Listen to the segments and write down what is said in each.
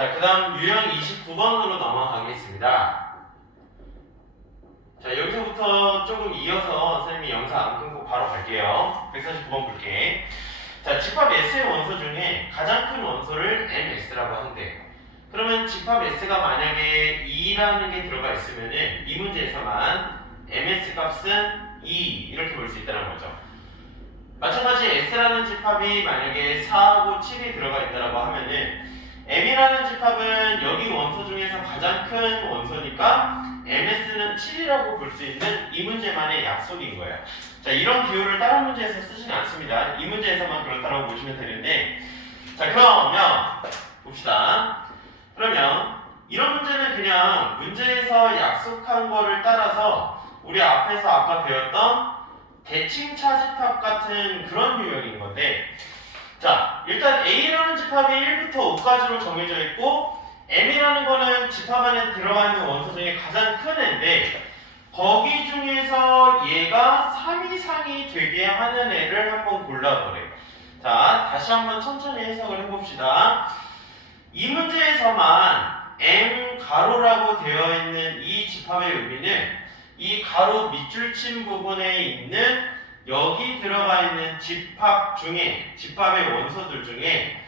자, 그 다음 유형 29번으로 넘어가겠습니다. 자, 여기서부터 조금 이어서 선생님이 영상 안 끊고 바로 갈게요. 149번 볼게. 자, 집합 S의 원소 중에 가장 큰 원소를 MS라고 한대. 그러면 집합 S가 만약에 2라는 게 들어가 있으면은 이 문제에서만 MS 값은 2 이렇게 볼 수 있다는 거죠. 마찬가지 S라는 집합이 만약에 4하고 7이 들어가 있다고 하면은 M이라는 집합은 여기 원소 중에서 가장 큰 원소니까 MS는 7이라고 볼 수 있는 이 문제만의 약속인 거예요. 자, 이런 비율을 다른 문제에서 쓰지는 않습니다. 이 문제에서만 그렇다고 보시면 되는데, 자, 그러면 봅시다. 그러면 이런 문제는 그냥 문제에서 약속한 거를 따라서 우리 앞에서 아까 배웠던 대칭 차집합 같은 그런 유형인 건데, 자, 일단 A라는 집합이 1부터 5까지로 정해져 있고 M이라는 거는 집합 안에 들어가 있는 원소 중에 가장 큰 애인데 거기 중에서 얘가 3 이상이 되게 하는 애를 한번 골라보래요. 자, 다시 한번 천천히 해석을 해봅시다. 이 문제에서만 M 가로라고 되어 있는 이 집합의 의미는 이 가로 밑줄 친 부분에 있는 여기 들어가 있는 집합 중에, 집합의 원소들 중에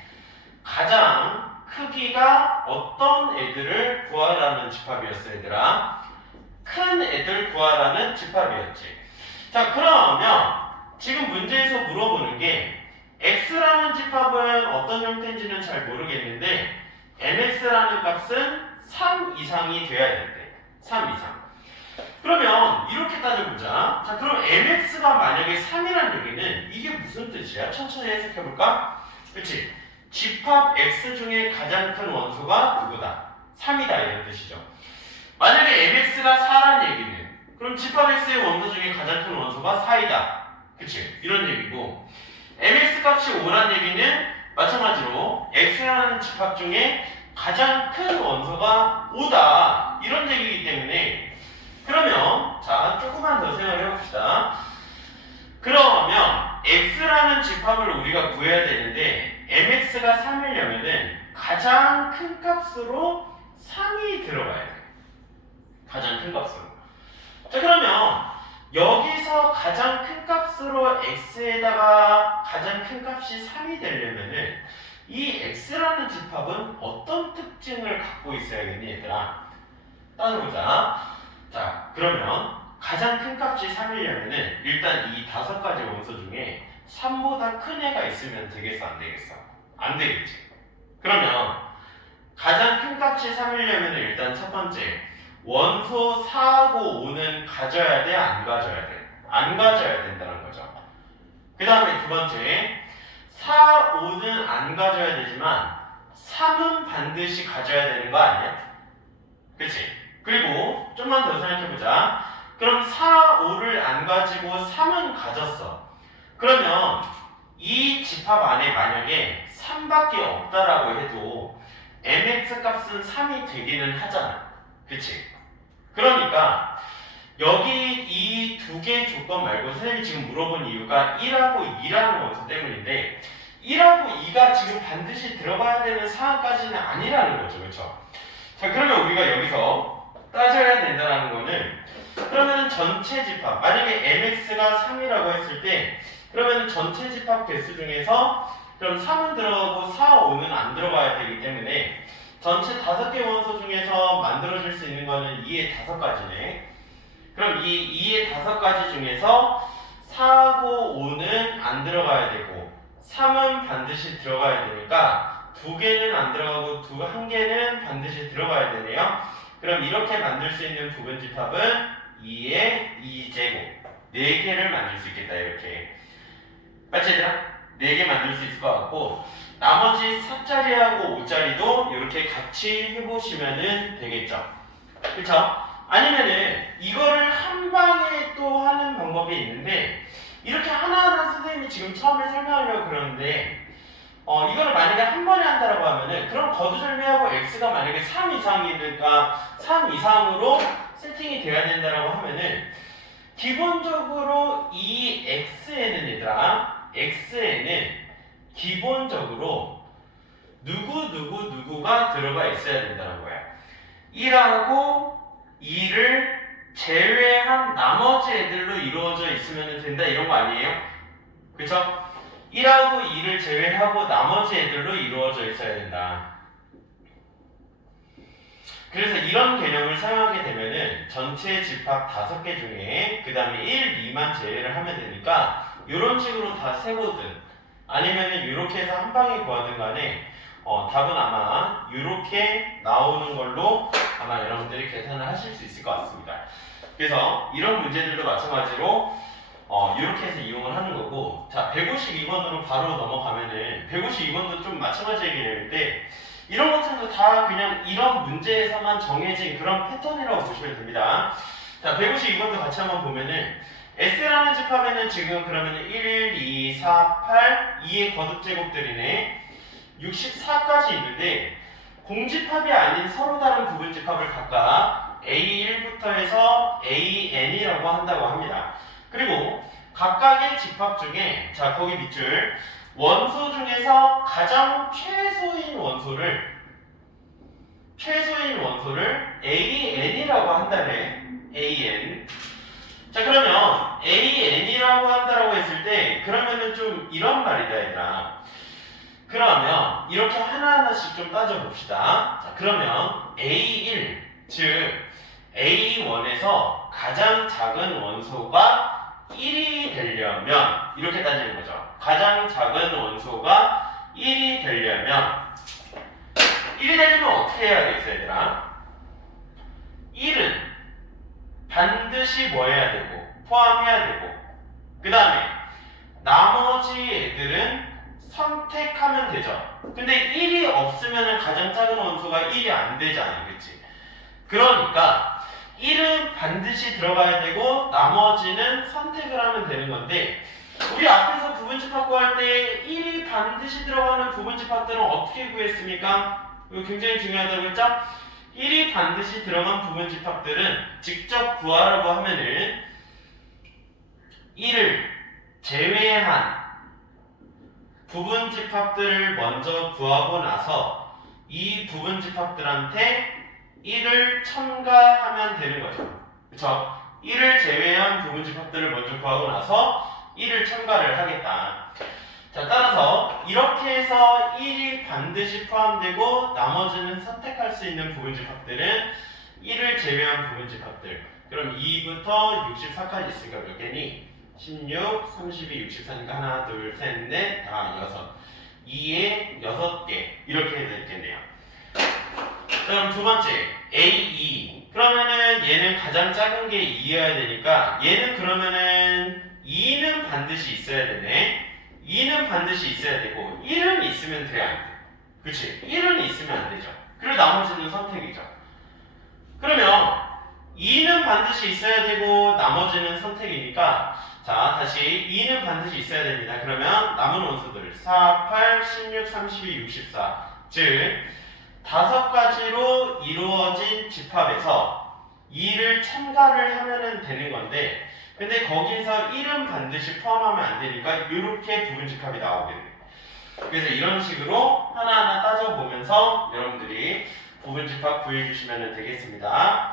가장 크기가 어떤 애들을 구하라는 집합이었어, 얘들아? 큰 애들 구하라는 집합이었지. 자, 그러면 지금 문제에서 물어보는 게 X라는 집합은 어떤 형태인지는 잘 모르겠는데 MX라는 값은 3 이상이 돼야 된대. 3 이상. 그러면 이렇게 따져보자. 자, 그럼 MX가 만약에 3이라는 얘기는 이게 무슨 뜻이야? 천천히 해석해볼까? 그치? 집합 X 중에 가장 큰 원소가 누구다? 3이다 이런 뜻이죠. 만약에 MX가 4라는 얘기는 그럼 집합 X의 원소 중에 가장 큰 원소가 4이다. 그치? 이런 얘기고 MX 값이 5라는 얘기는 마찬가지로 X라는 집합 중에 가장 큰 원소가 5다. 이런 얘기이기 때문에 그러면 자, 조금만 더 생각을 해봅시다. 그러면 X라는 집합을 우리가 구해야 되는데 MX가 3이려면은 가장 큰 값으로 3이 들어가야 돼. 가장 큰 값으로. 자, 그러면 여기서 가장 큰 값으로 X에다가 가장 큰 값이 3이 되려면은 이 X라는 집합은 어떤 특징을 갖고 있어야겠니, 얘들아? 따져보자. 자, 그러면 가장 큰 값이 3이려면은 일단 이 5가지 원소 중에 3보다 큰 애가 있으면 되겠어, 안 되겠어? 안 되겠지. 그러면 가장 큰 값이 3이려면은 일단 첫 번째 원소 4하고 5는 가져야 돼, 안 가져야 돼? 안 가져야 된다는 거죠. 그 다음에 두 번째 4, 5는 안 가져야 되지만 3은 반드시 가져야 되는 거 아니야? 그치? 그리고 좀만 더 생각해보자. 그럼 4, 5를 안 가지고 3은 가졌어. 그러면 이 집합 안에 만약에 3밖에 없다라고 해도 MX 값은 3이 되기는 하잖아. 그치? 그러니까 여기 이 두 개의 조건 말고 선생님이 지금 물어본 이유가 1하고 2라는 원소 때문인데 1하고 2가 지금 반드시 들어가야 되는 상황까지는 아니라는 거죠. 그렇죠? 자, 그러면 우리가 여기서 따져야 된다는 거는 그러면 전체 집합 만약에 MX가 3이라고 했을 때 그러면 전체 집합 개수 중에서 그럼 3은 들어가고 4, 5는 안 들어가야 되기 때문에 전체 5개 원소 중에서 만들어질 수 있는 거는 2의 5가지네. 그럼 이 2의 5가지 중에서 4하고 5는 안 들어가야 되고 3은 반드시 들어가야 되니까 2개는 안 들어가고 1개는 반드시 들어가야 되네요. 그럼 이렇게 만들 수 있는 부분집합은 2의 2제곱 4개를 만들 수 있겠다. 이렇게 맞지 얘들아? 4개 만들 수 있을 것 같고 나머지 4자리하고 5자리도 이렇게 같이 해보시면 되겠죠. 그쵸? 아니면은 이거를 한 방에 또 하는 방법이 있는데 이렇게 하나하나 선생님이 지금 처음에 설명하려고 그러는데 이거를 만약에 한 번에 한다라고 하면은 그럼 거두절미하고 X가 만약에 3 이상이니까 3 이상으로 세팅이 돼야 된다라고 하면은 기본적으로 이 X에는 얘들아 X에는 기본적으로 누구가 들어가 있어야 된다는 거야. 1하고 2를 제외한 나머지 애들로 이루어져 있으면 된다 이런 거 아니에요? 그쵸? 1하고 2를 제외하고 나머지 애들로 이루어져 있어야 된다. 그래서 이런 개념을 사용하게 되면은 전체 집합 5개 중에 그 다음에 1, 2만 제외를 하면 되니까 이런 식으로 다 세거든 아니면은 이렇게 해서 한 방에 구하든 간에 답은 아마 이렇게 나오는 걸로 아마 여러분들이 계산을 하실 수 있을 것 같습니다. 그래서 이런 문제들도 마찬가지로 이렇게 해서 이용을 하는 거고, 자 152번으로 바로 넘어가면은 152번도 좀 마찬가지 얘기인데 이런 것들도 다 그냥 이런 문제에서만 정해진 그런 패턴이라고 보시면 됩니다. 자 152번도 같이 한번 보면은 S라는 집합에는 지금 그러면 1, 2, 4, 8, 2의 거듭제곱들이네 64까지 있는데 공집합이 아닌 서로 다른 부분집합을 각각 A1부터 해서 AN이라고 한다고 합니다. 그리고 각각의 집합 중에 자 거기 밑줄 원소 중에서 가장 최소인 원소를 AN이라고 한다네. AN. 자 그러면 AN이라고 한다라고 했을 때 그러면은 좀 이런 말이다 얘들아. 그러면 이렇게 하나하나씩 좀 따져봅시다. 자 그러면 A1 즉 A1에서 가장 작은 원소가 1이 되려면 이렇게 따지는 거죠. 가장 작은 원소가 1이 되려면 1이 되려면 어떻게 해야겠어 얘들아? 1은 반드시 뭐 해야 되고 포함해야 되고 그 다음에 나머지 애들은 선택하면 되죠. 근데 1이 없으면 가장 작은 원소가 1이 안 되잖아요. 그치? 그러니까 1은 반드시 들어가야 되고 나머지는 선택을 하면 되는 건데 우리 앞에서 부분집합 구할 때 1이 반드시 들어가는 부분집합들은 어떻게 구했습니까? 이거 굉장히 중요하다고 했죠? 1이 반드시 들어간 부분집합들은 직접 구하라고 하면은 1을 제외한 부분집합들을 먼저 구하고 나서 이 부분집합들한테 1을 첨가하면 되는 거죠. 그쵸? 1을 제외한 부분집합들을 먼저 구하고 나서 1을 첨가를 하겠다. 자, 따라서 이렇게 해서 1이 반드시 포함되고 나머지는 선택할 수 있는 부분집합들은 1을 제외한 부분집합들. 그럼 2부터 64까지 있으니까 몇 개니? 16, 32, 64니까 하나, 둘, 셋, 넷, 다, 6. 2에 6개 이렇게 해도 있겠네요. 그럼 두 번째 A2 그러면은 얘는 가장 작은 게 2여야 되니까 얘는 그러면은 2는 반드시 있어야 되네. 2는 반드시 있어야 되고 1은 있으면 돼 안 돼? 그치? 1은 있으면 안 되죠. 그리고 나머지는 선택이죠. 그러면 2는 반드시 있어야 되고 나머지는 선택이니까 자 다시 2는 반드시 있어야 됩니다. 그러면 남은 원소들 4, 8, 16, 32, 64 즉 5가지로 이루어진 집합에서 2를 첨가를 하면 되는 건데 근데 거기서 1은 반드시 포함하면 안 되니까 이렇게 부분집합이 나오게 돼요. 그래서 이런 식으로 하나하나 따져보면서 여러분들이 부분집합 구해주시면 되겠습니다.